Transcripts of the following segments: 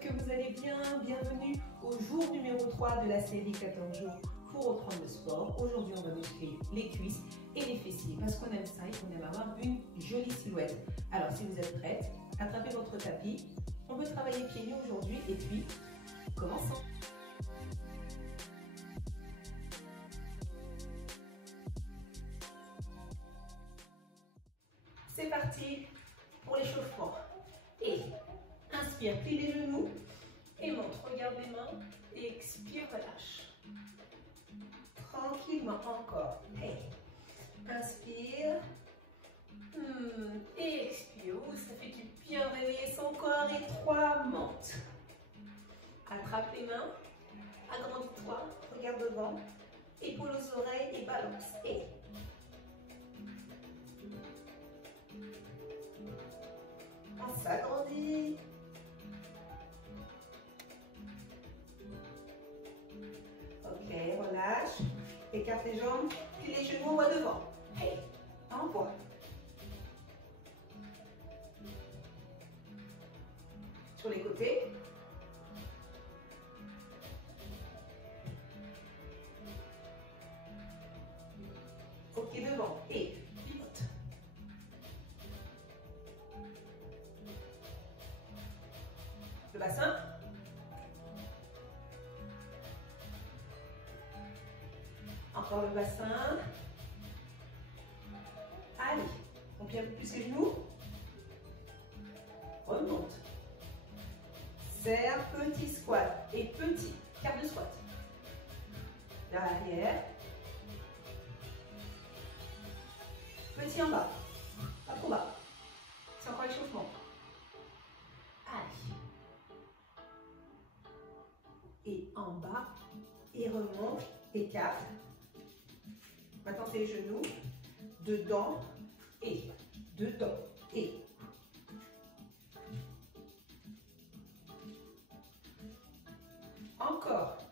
j'espère que vous allez bien. Bienvenue au jour numéro 3 de la série 14 jours pour reprendre le sport. Aujourd'hui, on va muscler les cuisses et les fessiers parce qu'on aime ça et qu'on aime avoir une jolie silhouette. Alors, si vous êtes prête, attrapez votre tapis. On peut travailler pieds nus aujourd'hui et puis, commençons. C'est parti pour l'échauffement. Et inspire, plie les genoux et monte. Regarde les mains et expire, relâche. Tranquillement, encore. Hey. Inspire. Et expire. Ça fait du bien réveiller son corps. Et 3, monte. Attrape les mains. Agrandis-toi. Regarde devant. Épaules aux oreilles et balance. Et on s'agrandit. Ok, relâche. Écarte les jambes, puis les genoux, on va devant. Hey, envoie. Sur les côtés. Ok, devant. Et pivote. Le bassin. Encore le bassin. Allez, on plie un peu plus les genoux. Remonte. Serre, petit squat et petit quart de squat. Derrière. Petit en bas. Pas trop bas. C'est encore l'échauffement. Allez. Et en bas. Et remonte. Écarte. Maintenant, c'est les genoux. Dedans. Et. Dedans. Et. Encore.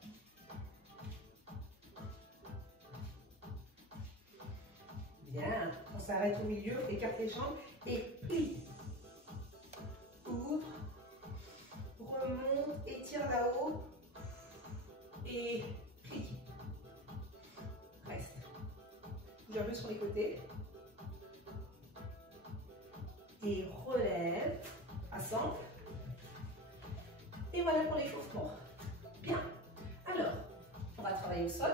Bien. On s'arrête au milieu. Écarte les jambes. Et plie. Ouvre. Remonte. Étire là-haut. Et plie. Reste. Bouge un peu sur les côtés. Et relève. Assemble. Et voilà pour l'échauffement. Bien. Alors, on va travailler au sol.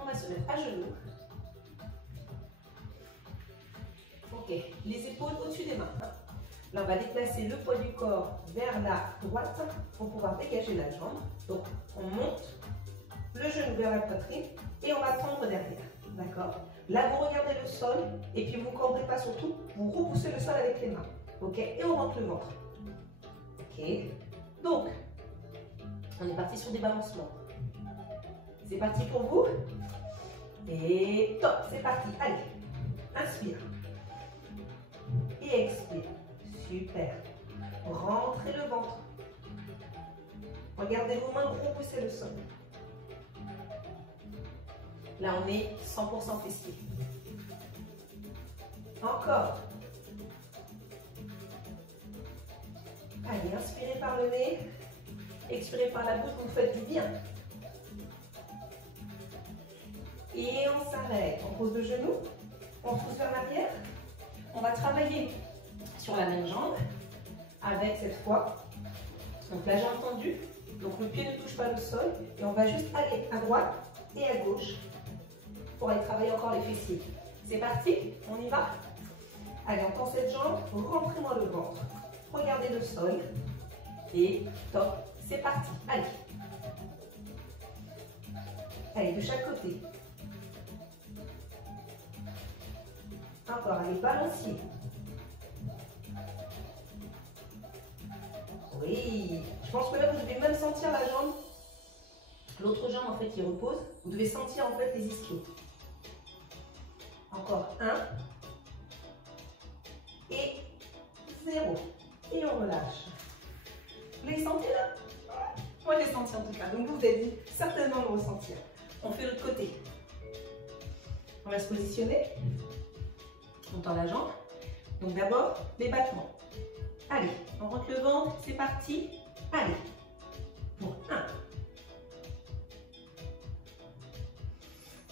On va se mettre à genoux. Ok. Les épaules au-dessus des mains. Là, on va déplacer le poids du corps vers la droite pour pouvoir dégager la jambe. Donc, on monte le genou vers la poitrine et on va tendre derrière. D'accord? Là, vous regardez le sol et puis vous ne cambrez pas surtout. Vous repoussez le sol avec les mains. Ok? Et on rentre le ventre. Ok? Donc, on est parti sur des balancements. C'est parti pour vous. Et top, c'est parti. Allez, inspire. Et expire. Super. Rentrez le ventre. Regardez vos mains, repoussez le sol. Là, on est 100% fessier. Encore. Allez, inspirez par le nez. Expirez par la bouche, vous faites du bien. Et on s'arrête. On pose le genou. On pousse vers l'arrière. On va travailler sur la même jambe. Avec cette fois, donc la jambe tendue. Donc le pied ne touche pas le sol. Et on va juste aller à droite et à gauche pour aller travailler encore les fessiers. C'est parti, on y va. Allez, on tend cette jambe, rentrez-moi le ventre. Regardez le sol. Et top, c'est parti. Allez. Allez, de chaque côté. Encore, allez, balancier. Oui, je pense que là, vous devez même sentir la jambe. L'autre jambe, en fait, qui repose. Vous devez sentir, en fait, les ischios. Encore 1. Et 0. Et on relâche. Vous les sentez là? Moi, je l'ai senti en tout cas. Donc, vous allez certainement le ressentir. On fait l'autre côté. On va se positionner. On tend la jambe. Donc, d'abord, les battements. Allez, on rentre le ventre, c'est parti. Allez, pour 1.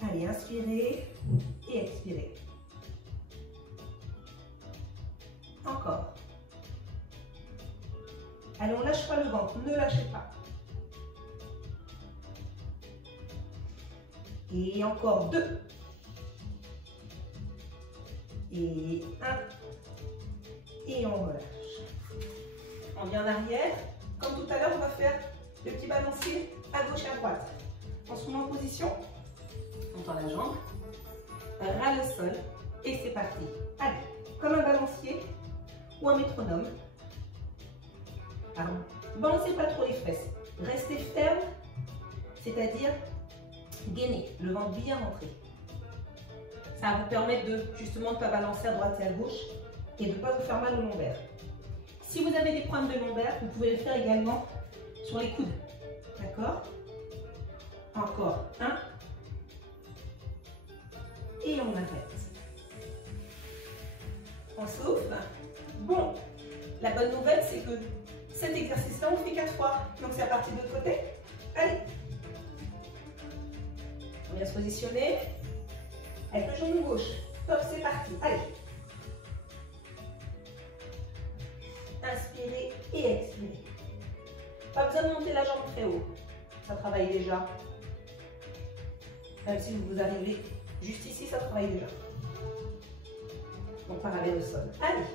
Allez, inspirez et expirez. Encore. Allez, on ne lâche pas le ventre, ne lâchez pas. Et encore 2. Et 1. Et on relâche. On vient en arrière. Comme tout à l'heure, on va faire le petit balancier à gauche et à droite. On se met en position. On tend la jambe. Ras le sol. Et c'est parti. Allez, comme un balancier ou un métronome. Alors, balancez pas trop les fesses. Restez ferme, c'est-à-dire gainer, le ventre bien rentré. Ça va vous permettre de justement ne pas balancer à droite et à gauche et de ne pas vous faire mal au lombaire. Si vous avez des problèmes de lombaire, vous pouvez le faire également sur les coudes. D'accord? Encore 1. Et on arrête. On souffle. Bon, la bonne nouvelle, c'est que cet exercice-là, on le fait 4 fois. Donc, c'est à partir de l'autre côté. Allez. On vient se positionner. Avec le genou gauche. Top, c'est parti. Allez. Inspirez et expirez. Pas besoin de monter la jambe très haut. Ça travaille déjà. Même si vous arrivez juste ici, ça travaille déjà. Donc, parallèle au sol. Allez.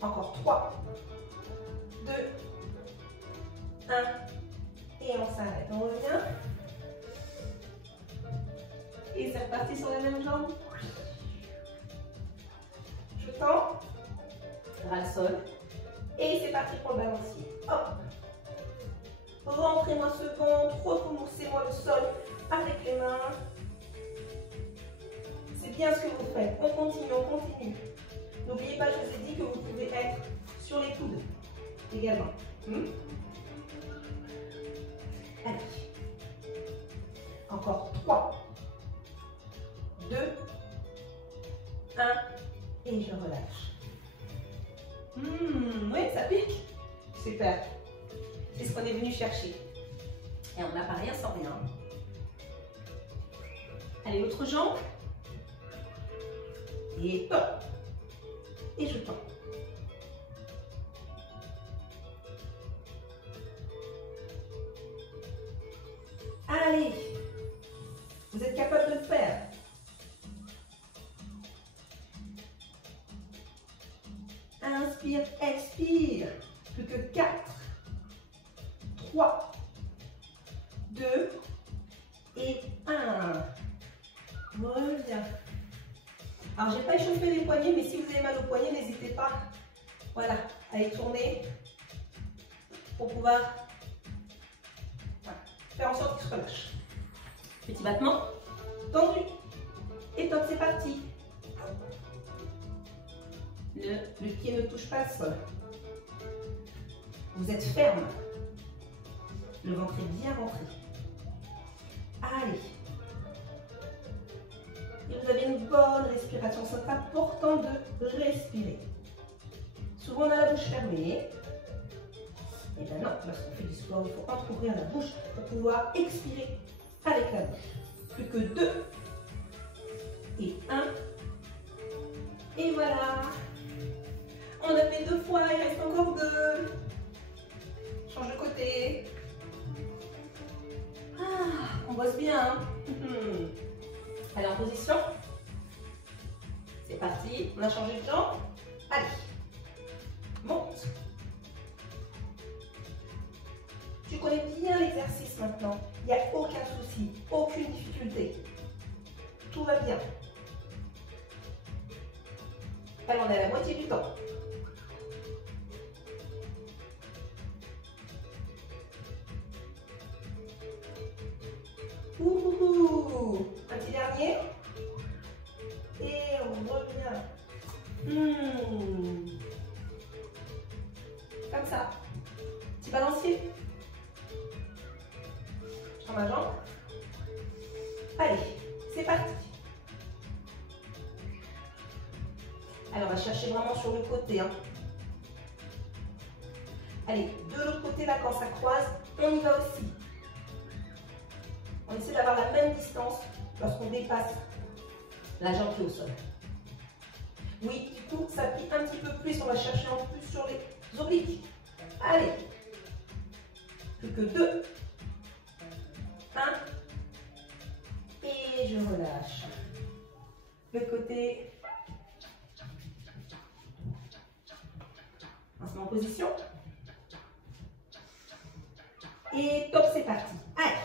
Encore 3, 2, 1, et on s'arrête. On revient. Et c'est reparti sur la même jambe. Je tends. Ras le sol. Et c'est parti pour le balancier. Hop. Rentrez-moi ce ventre. Repoussez-moi le sol avec les mains. C'est bien ce que vous faites. On continue, on continue. N'oubliez pas, je vous ai dit que vous pouvez être sur les coudes également. Allez. Encore 3, 2, 1, et je relâche. Oui, ça pique. Super. C'est ce qu'on est venu chercher. Et on n'a pas rien sans rien. Allez, l'autre jambe. Et hop. Et je tends. Allez, vous êtes capable de le faire. Inspire, expire. Plus que 4, 3, 2 et 1. Reviens. Alors, je n'ai pas échauffé les poignets, mais si vous avez mal aux poignets, n'hésitez pas, voilà, à les tourner pour pouvoir faire en sorte qu'ils se relâchent. Petit battement, tendu. Et top, c'est parti. Le pied ne touche pas le sol. Vous êtes ferme. Le ventre est bien rentré. Allez. Et vous avez une bonne respiration. C'est important de respirer. Souvent, on a la bouche fermée. Et bien non, lorsqu'on fait du sport, il faut entrouvrir la bouche pour pouvoir expirer avec la bouche. Plus que 2 et 1. Et voilà. On a fait 2 fois, il reste encore 2. Change de côté. Ah, on bosse bien. Hein. Allez, en position. C'est parti. On a changé de jambe. Allez. Monte. Tu connais bien l'exercice maintenant. Il n'y a aucun souci, aucune difficulté. Tout va bien. Allez, on est à la moitié du temps. Ouh, un petit dernier. Et on revient. Comme ça. Petit balancier. Je prends ma jambe. Allez, c'est parti. Alors, on va chercher vraiment sur le côté. Hein. Allez, de l'autre côté, là, quand ça croise, on y va aussi. On essaie d'avoir la même distance lorsqu'on dépasse la jambe qui est au sol. Oui, du coup, ça plie un petit peu plus. On va chercher en plus sur les obliques. Allez. Plus que 2. 1. Et je relâche. Le côté. On se met en position. Et top, c'est parti. Allez.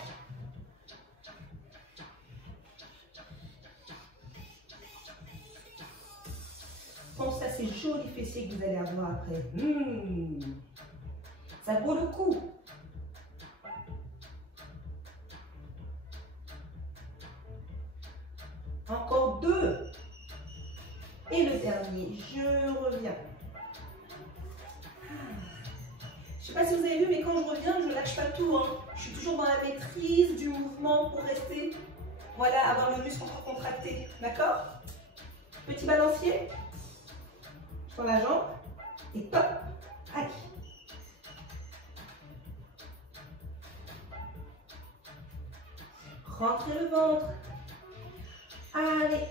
Pense à ces jolis fessiers que vous allez avoir après. Ça vaut le coup. Encore 2. Et le dernier, je reviens. Je ne sais pas si vous avez vu, mais quand je reviens, je ne lâche pas tout. Hein. Je suis toujours dans la maîtrise du mouvement pour rester, voilà, avoir le muscle encore contracté. D'accord? Petit balancier sur la jambe. Et top. Allez. Rentrez le ventre. Allez.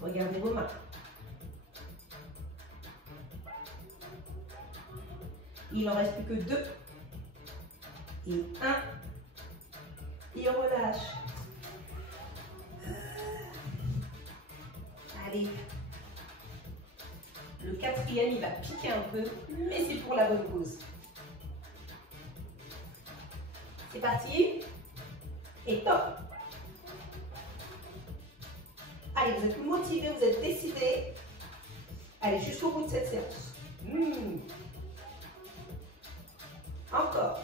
Regardez vos mains. Il n'en reste plus que 2. Et 1. Et on relâche. Allez. Le 4e, il va piquer un peu, mais c'est pour la bonne cause. C'est parti. Et top. Allez, vous êtes motivé, vous êtes décidé. Allez, jusqu'au bout de cette séance. Encore.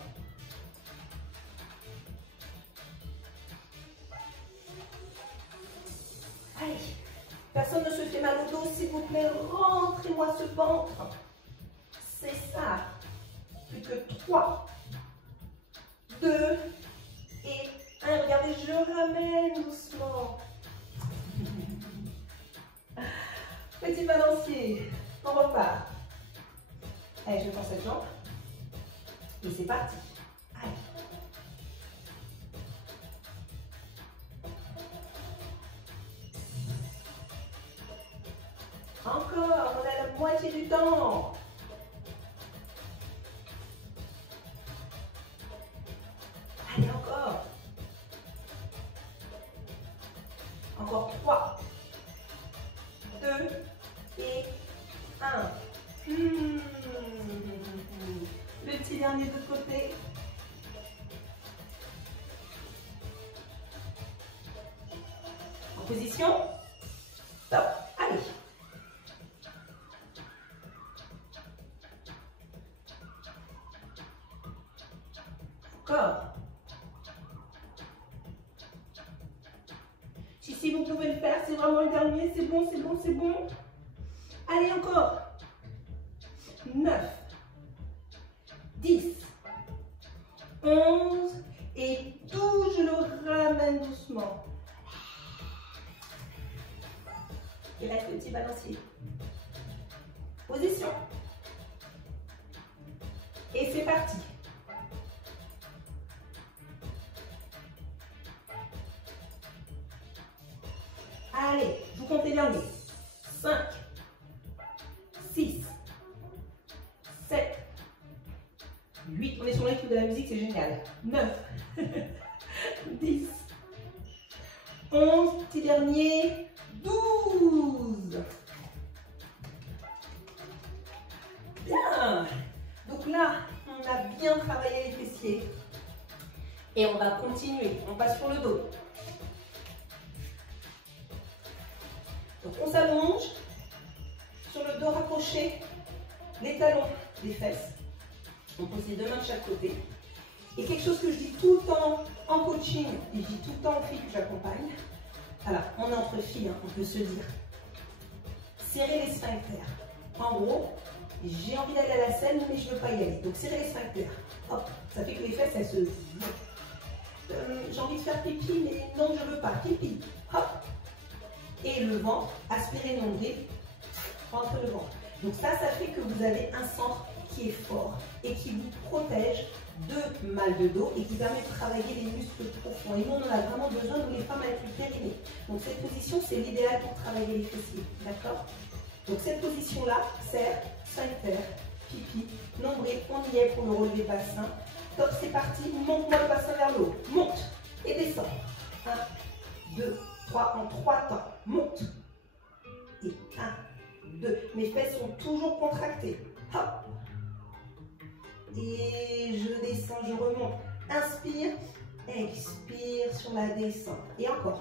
Allez. Personne ne se fait mal au dos, s'il vous plaît. Rentrez-moi ce ventre. C'est ça. Plus que 3, 2 et 1. Regardez, je ramène doucement. Petit balancier. On repart. Allez, je prends cette jambe. Et c'est parti. Allez. Encore, on a la moitié du temps. Allez, encore. Encore 3, 2 et 1. Le petit dernier de l'autre côté. En position. Top. Allez. Encore. Si vous pouvez le faire, c'est vraiment le dernier. C'est bon, c'est bon, c'est bon. Allez, encore. 9, 10, 11 et 12. Je le ramène doucement. Il reste le petit balancier. Position. Et c'est parti. Allez, je vous compte les derniers. 5, 6, 7, 8. On est sur le rythme de la musique, c'est génial. 9, 10, 11, petit dernier, 12. Bien. Donc là, on a bien travaillé les fessiers. Et on va continuer. On passe sur le dos. Donc on s'allonge sur le dos rapproché, les talons des fesses. On pose les 2 mains de chaque côté. Et quelque chose que je dis tout le temps en coaching, et je dis tout le temps aux filles que j'accompagne, voilà, on est entre filles, hein, on peut se dire, serrez les sphincters. En gros, j'ai envie d'aller à la scène, mais je ne veux pas y aller. Donc serrez les sphincters. Hop, ça fait que les fesses, elles se... j'ai envie de faire pipi, mais non, je ne veux pas. Pipi. hop. Et le ventre, aspirez le nombril, rentrez le ventre. Donc ça fait que vous avez un centre qui est fort et qui vous protège de mal de dos et qui permet de travailler les muscles profonds. Et nous, on en a vraiment besoin, nous les femmes avec le périnée. Donc cette position, c'est l'idéal pour travailler les fessiers. D'accord? Donc cette position-là sert sphincter, pipi, nombril. On y est pour le relevé bassin. Top, c'est parti. Monte-moi le bassin vers le haut. Monte et descends. 1, 2, 3 en 3 temps. Monte. Et 1, 2. Mes fesses sont toujours contractées. Hop. Et je descends, je remonte. Inspire, expire sur la descente. Et encore.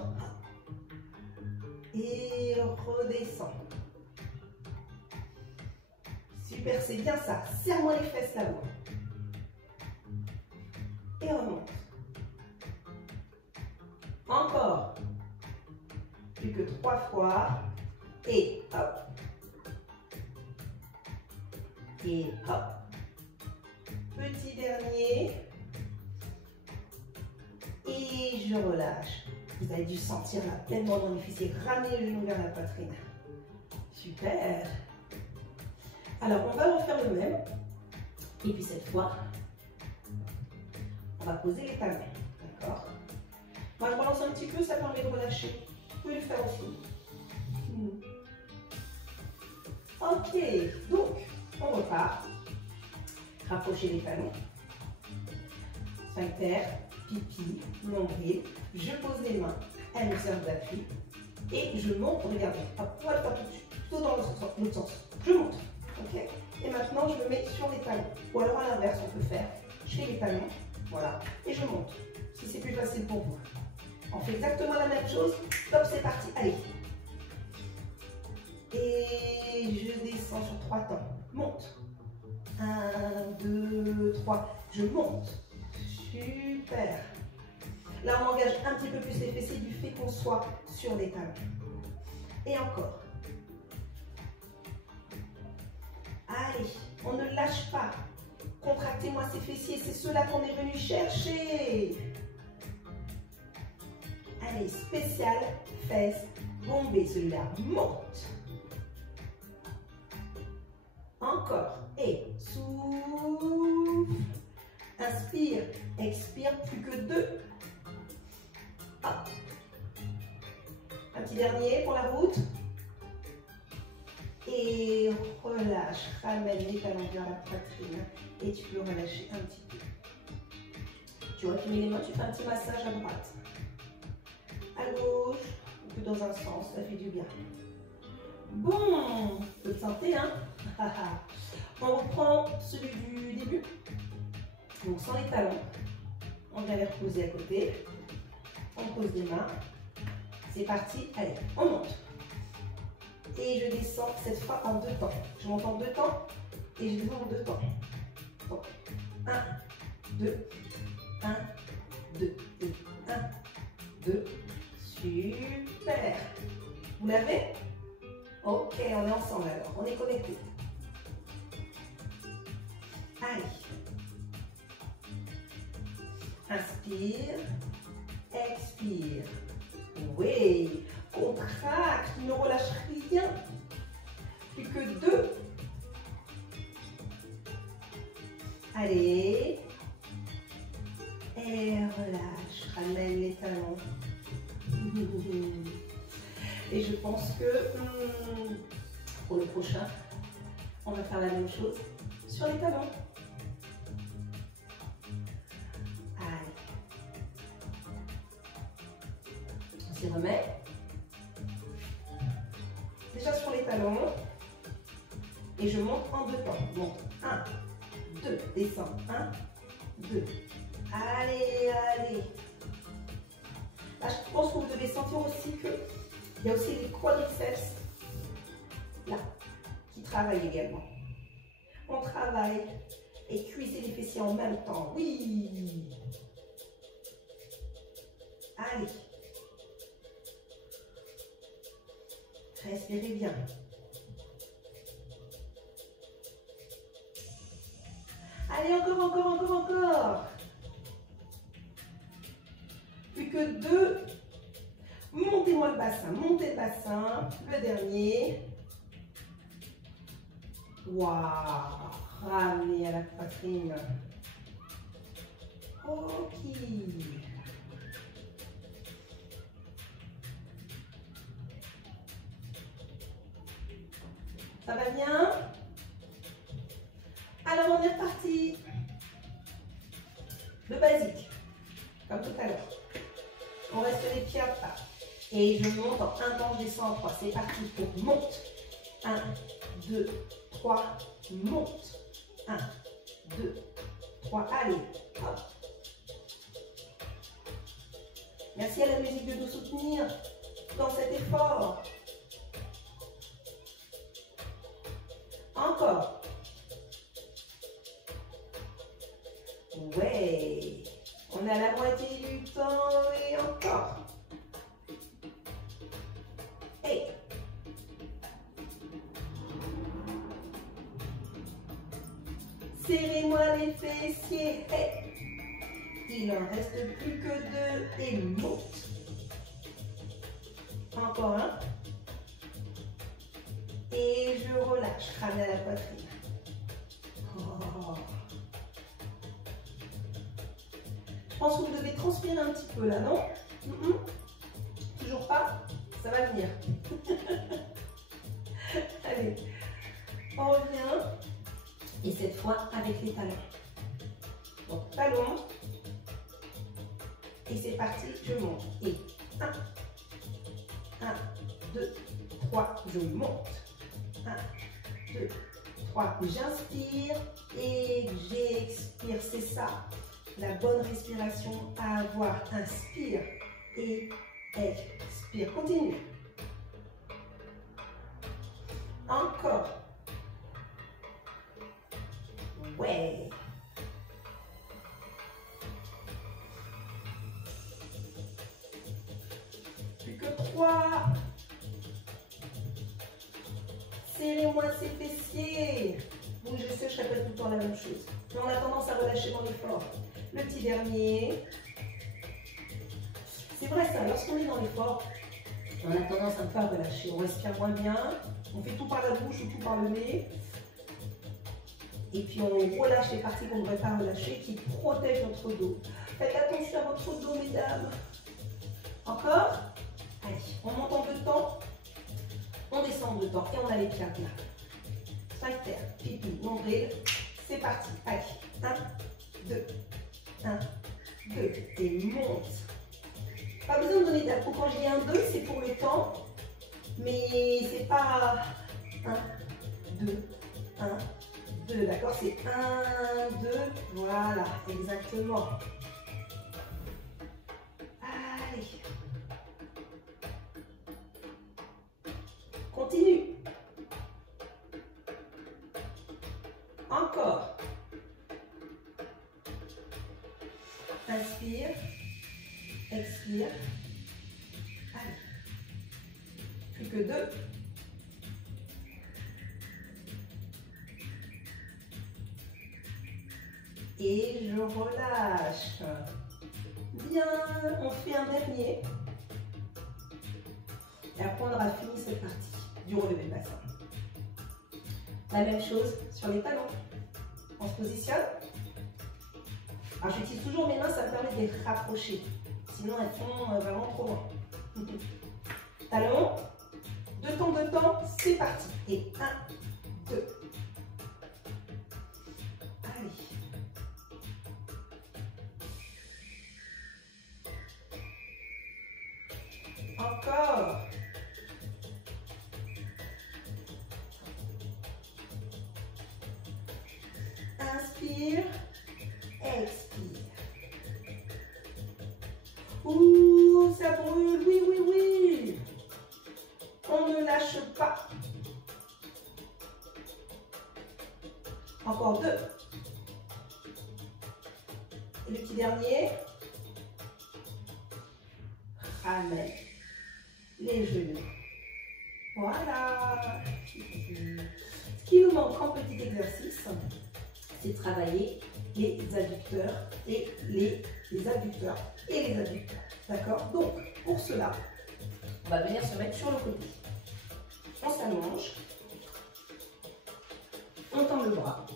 Et redescends. Super, c'est bien ça. Serre-moi les fesses là-haut. Et remonte. Encore. Plus que 3 fois. Et hop. Et hop. Petit dernier. Et je relâche. Vous avez dû sentir là pleinement dans les fessiers. Ramenez le genou vers la poitrine. Super. Alors, on va refaire le même. Et puis cette fois, on va poser les talons. D'accord? Moi, je balance un petit peu, ça permet de relâcher. Vous pouvez le faire aussi. Ok, donc, on repart. Rapprochez les talons. Sphincter, pipi, nombril. Je pose les mains, elles me servent d'appui. Et je monte, regardez. Hop, on va le faire tout de suite, plutôt dans l'autre sens. Je monte. Ok? Et maintenant, je me mets sur les talons. Ou alors à l'inverse, on peut faire. Je fais les talons. Voilà. Et je monte. Si c'est plus facile pour vous. On fait exactement la même chose. Top, c'est parti. Allez. Et je descends sur 3 temps. Monte. 1, 2, 3. Je monte. Super. Là, on engage un petit peu plus les fessiers du fait qu'on soit sur les talons. Et encore. Allez, on ne lâche pas. Contractez-moi ces fessiers, c'est ceux-là qu'on est venu chercher. Allez, spécial, fesses, bombées, celui-là, monte. Encore, et souffle. Inspire, expire, plus que 2. Hop. Un petit dernier pour la route. Et relâche, ramène les talons vers la poitrine et tu peux relâcher un petit peu. Tu vois, tu mets les mains, tu fais un petit massage à droite, à gauche, ou que dans un sens, ça fait du bien. Bon, vous sentez, hein? On reprend celui du début. Donc sans les talons, on vient les reposer à côté, on pose les mains. C'est parti, allez, on monte. Et je descends cette fois en 2 temps. Je monte en 2 temps et je descends en 2 temps. Donc, 1, 2, 1, 2, 1, 2. Super. Vous l'avez? Ok, on est ensemble alors. On est connectés. Allez. Inspire. Expire. Oui. Contracte, ne relâche rien. Plus que 2. Allez. Et relâche. Ramène les talons. Et je pense que pour le prochain, on va faire la même chose sur les talons. Allez. On s'y remet. Déjà sur les talons. Et je monte en 2 temps. Monte. 1, 2. Descends. 1, 2. Allez, allez. Là, je pense que vous devez sentir aussi que il y a aussi les quadriceps là qui travaillent également. On travaille et cuisez les fessiers en même temps. Oui. Allez. Respirez bien. Allez, encore, encore, encore, encore. Plus que 2. Montez-moi le bassin, montez le bassin. Le dernier. Waouh. Ramenez à la poitrine. Ok. Ça va bien? Alors on est reparti. Le basique, comme tout à l'heure. On reste les pieds à plat. Et je monte en 1 temps, je descends en 3. C'est parti pour monte. 1, 2, 3, monte. 1, 2, 3, allez. Hop. Merci à la musique de nous soutenir dans cet effort. Encore. Ouais. On a la moitié du temps et encore. Hey. Serrez-moi les fessiers. Hey. Il en reste plus que 2 et monte. Encore un. Et je relâche. Ramène à la poitrine. Oh. Je pense que vous devez transpirer un petit peu là, non? Toujours pas? Ça va venir. Allez, on revient. Et cette fois avec les talons. Donc, talons. Et c'est parti, je monte. Et 1, 1, 2, 3, je monte. 1, 2, 3, j'inspire et j'expire. C'est ça, la bonne respiration à avoir. Inspire et expire. Continue. Encore. Ouais. Plus que 3. Serrez-moi ces fessiers. Bon, je sais, je répète tout le temps la même chose. Mais on a tendance à relâcher dans l'effort. Le petit dernier. C'est vrai ça, lorsqu'on est dans l'effort, on a tendance un peu à relâcher. On respire moins bien. On fait tout par la bouche ou tout par le nez. Et puis on relâche les parties qu'on ne devrait pas relâcher qui protègent notre dos. Faites attention à votre dos, mesdames. Encore. Allez, on monte en 2 temps. On descend en 2 temps et on a les pieds à plat. 5 terres, pipi, nombril. C'est parti. Allez, 1, 2, 1, 2. Et monte. Pas besoin de donner d'applaudissements. Quand je dis 1, 2, c'est pour le temps. Mais c'est pas 1, 2, 1, 2. D'accord? C'est 1, 2. Voilà, exactement. Allez. Continue. Encore. Inspire. Expire. Allez. Plus que 2. Et je relâche. Bien. On fait un dernier. Et après, on aura fini cette partie du relevé de bassin. La même chose sur les talons. On se positionne. Alors, j'utilise toujours mes mains, ça me permet de les rapprocher. Sinon, elles sont vraiment trop loin. Talons. 2 temps, c'est parti. Et 1, 2. Allez. Encore. Inspire, expire. Ouh, ça brûle, oui, oui, oui. On ne lâche pas. Encore 2. Et le petit dernier. Ramène les genoux. Voilà. Ce qui nous manque en petit exercice, c'est travailler les adducteurs et les adducteurs et les adducteurs. D'accord? Donc, pour cela, va venir se mettre sur le côté. On s'allonge. On tend le bras.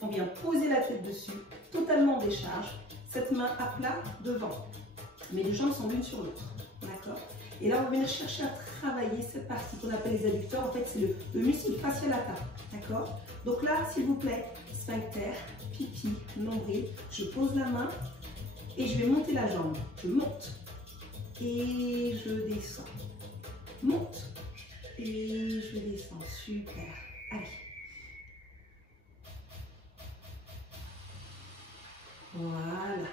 On vient poser la tête dessus, totalement en décharge. Cette main à plat devant. Mais les jambes sont l'une sur l'autre. D'accord? Et là, on va venir chercher à travailler cette partie qu'on appelle les adducteurs. En fait, c'est le muscle facial lata. D'accord? Donc là, s'il vous plaît, sphincter, pipi, nombril. Je pose la main et je vais monter la jambe. Je monte et je descends. Monte et je descends. Super. Allez. Voilà.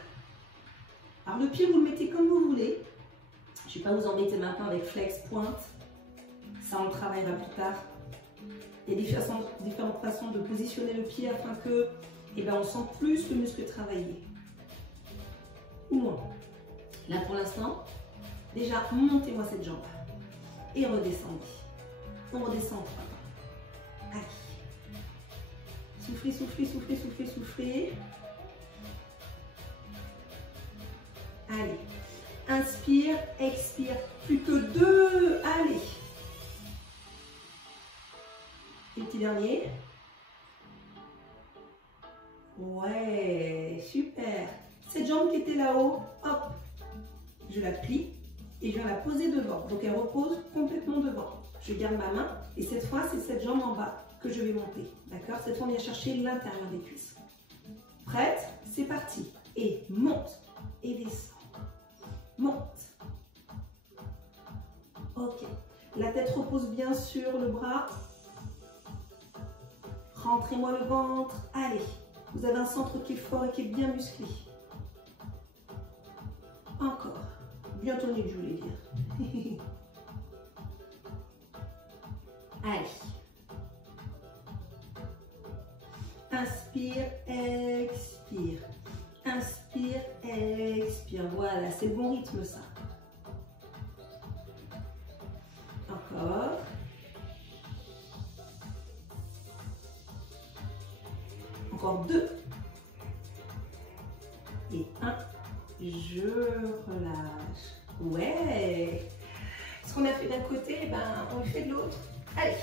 Alors le pied, vous le mettez comme vous voulez. Je ne vais pas vous embêter maintenant avec flex, pointe. Ça, on le travaillera plus tard. Il y a différentes façons de positionner le pied afin que, on sente plus le muscle travailler. Ou moins. Là, pour l'instant, déjà, montez-moi cette jambe. Et redescendez. On redescend trois fois. Allez. Soufflez, soufflez, soufflez, soufflez, soufflez. Allez. Inspire, expire. Plus que 2. Allez. Et petit dernier. Ouais, super. Cette jambe qui était là-haut, hop, je la plie et je viens la poser devant. Donc elle repose complètement devant. Je garde ma main et cette fois, c'est cette jambe en bas que je vais monter. D'accord? Cette fois, on vient chercher l'intérieur des cuisses. Prête? C'est parti. Et monte et descend. Monte. Ok. La tête repose bien sur le bras. Rentrez-moi le ventre. Allez. Vous avez un centre qui est fort et qui est bien musclé. Encore. Bien tonique, je voulais dire. Allez. Inspire, expire. Inspire, expire. Voilà, c'est le bon rythme ça. Encore. Encore 2. Et 1. Je relâche. Ouais. Ce qu'on a fait d'un côté, on le fait de l'autre. Allez,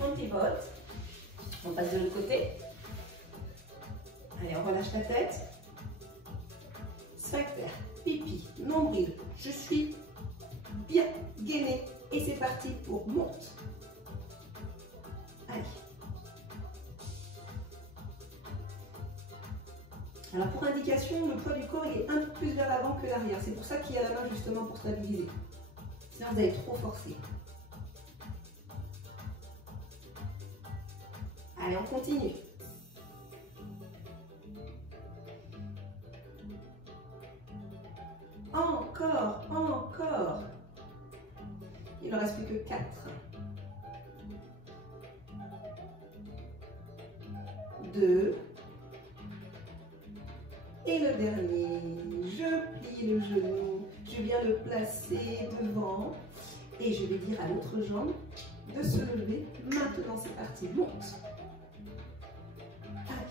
on pivote. On passe de l'autre côté. Allez, on relâche la tête. Sphincter, pipi, nombril. Je suis bien gainée. Et c'est parti pour monte. Allez. Alors pour indication, le poids du corps il est un peu plus vers l'avant que l'arrière. C'est pour ça qu'il y a la main justement pour stabiliser. Sinon vous allez trop forcer. Allez, on continue. Encore, encore. Il ne reste plus que 4. 2. Et le dernier, je plie le genou, je viens le placer devant et je vais dire à l'autre jambe de se lever. Maintenant, c'est parti, monte. Allez.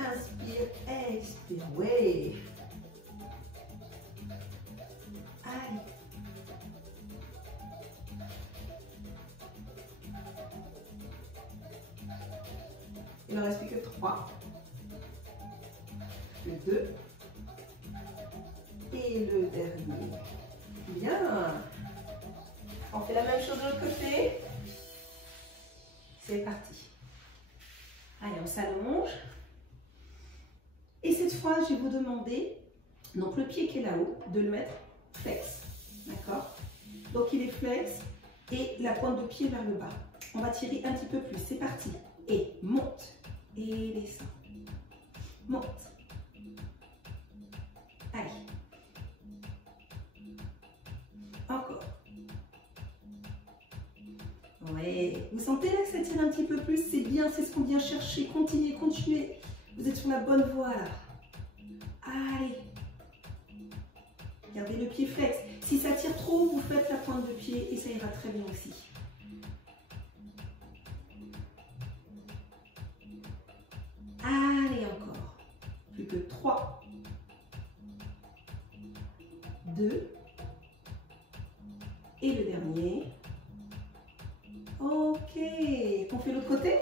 Inspire, expire, ouais. Allez. Il ne reste plus que 3. Le 2. Et le dernier. Bien. On fait la même chose de l'autre côté. C'est parti. Allez, on s'allonge. Et cette fois, je vais vous demander, donc le pied qui est là-haut, de le mettre flex. D'accord? Donc il est flex et la pointe de pied vers le bas. On va tirer un petit peu plus. C'est parti. Et monte. Et descend. Monte. Allez. Encore. Ouais. Vous sentez là que ça tire un petit peu plus? C'est bien, c'est ce qu'on vient chercher. Continuez, continuez. Vous êtes sur la bonne voie là. Allez. Gardez le pied flex. Si ça tire trop, vous faites la pointe de pied et ça ira très bien aussi. Allez, encore. Plus que 2. Et le dernier. Ok, on fait l'autre côté.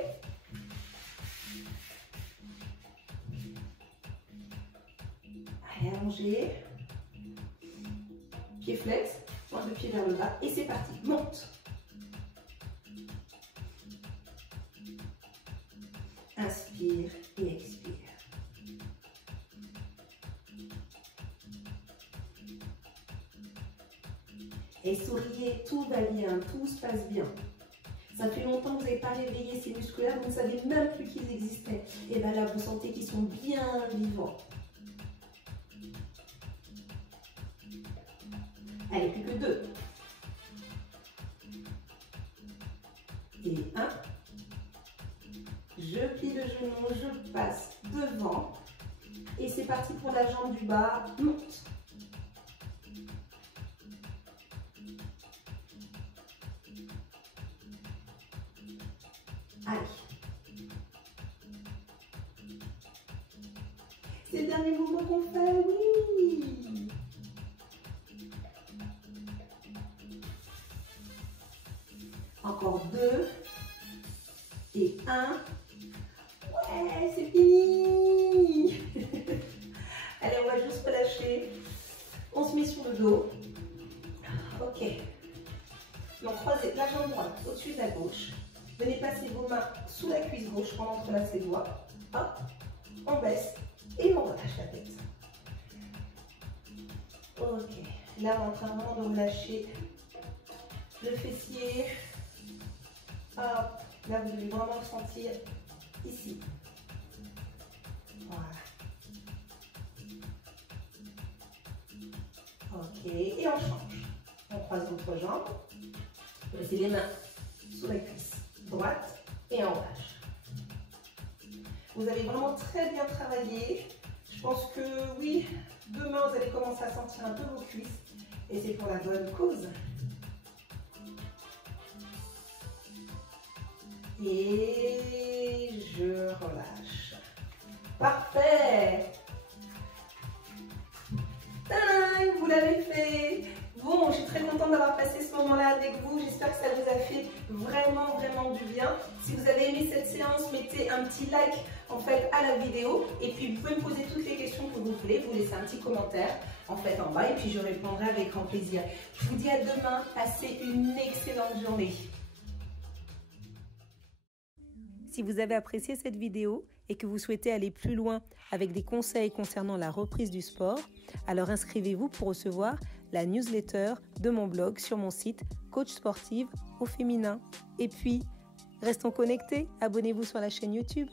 Allez, allongez. Pied flex, pointe de pied vers le bas. Et c'est parti, monte. Inspire et expire. Et souriez, tout va bien, tout se passe bien. Ça fait longtemps que vous n'avez pas réveillé ces muscles-là, vous ne savez même plus qu'ils existaient. Et bien là, vous sentez qu'ils sont bien vivants. Allez, plus que 2. Et 1. Je plie le genou, je passe devant. Et c'est parti pour la jambe du bas, monte. Allez. C'est le dernier mouvement qu'on fait, oui. Encore 2. Et 1. Ouais, c'est fini. Allez, on va juste relâcher. On se met sur le dos. Ok. Donc, croisez la jambe droite au-dessus de la gauche. Venez passer vos mains sous la cuisse gauche pour entrelacer les doigts. Hop, on baisse et on relâche la tête. Ok, là on est en train vraiment de relâcher le fessier. Hop, là vous devez vraiment le sentir ici. Voilà. Ok, et on change. On croise l'autre jambe. Laissez les mains sous la cuisse droite et on relâche. Vous avez vraiment très bien travaillé. Je pense que oui, demain vous allez commencer à sentir un peu vos cuisses et c'est pour la bonne cause. Et je relâche. Parfait. Tadam, vous l'avez fait. Bon, je suis très contente d'avoir passé ce moment-là avec vous. J'espère que ça vous a fait vraiment, vraiment du bien. Si vous avez aimé cette séance, mettez un petit like en fait à la vidéo. Et puis, vous pouvez me poser toutes les questions que vous voulez. Vous laissez un petit commentaire en fait en bas et puis je répondrai avec grand plaisir. Je vous dis à demain. Passez une excellente journée. Si vous avez apprécié cette vidéo et que vous souhaitez aller plus loin avec des conseils concernant la reprise du sport, alors inscrivez-vous pour recevoir la newsletter de mon blog sur mon site Coach Sportive au féminin. Et puis, restons connectés, abonnez-vous sur la chaîne YouTube.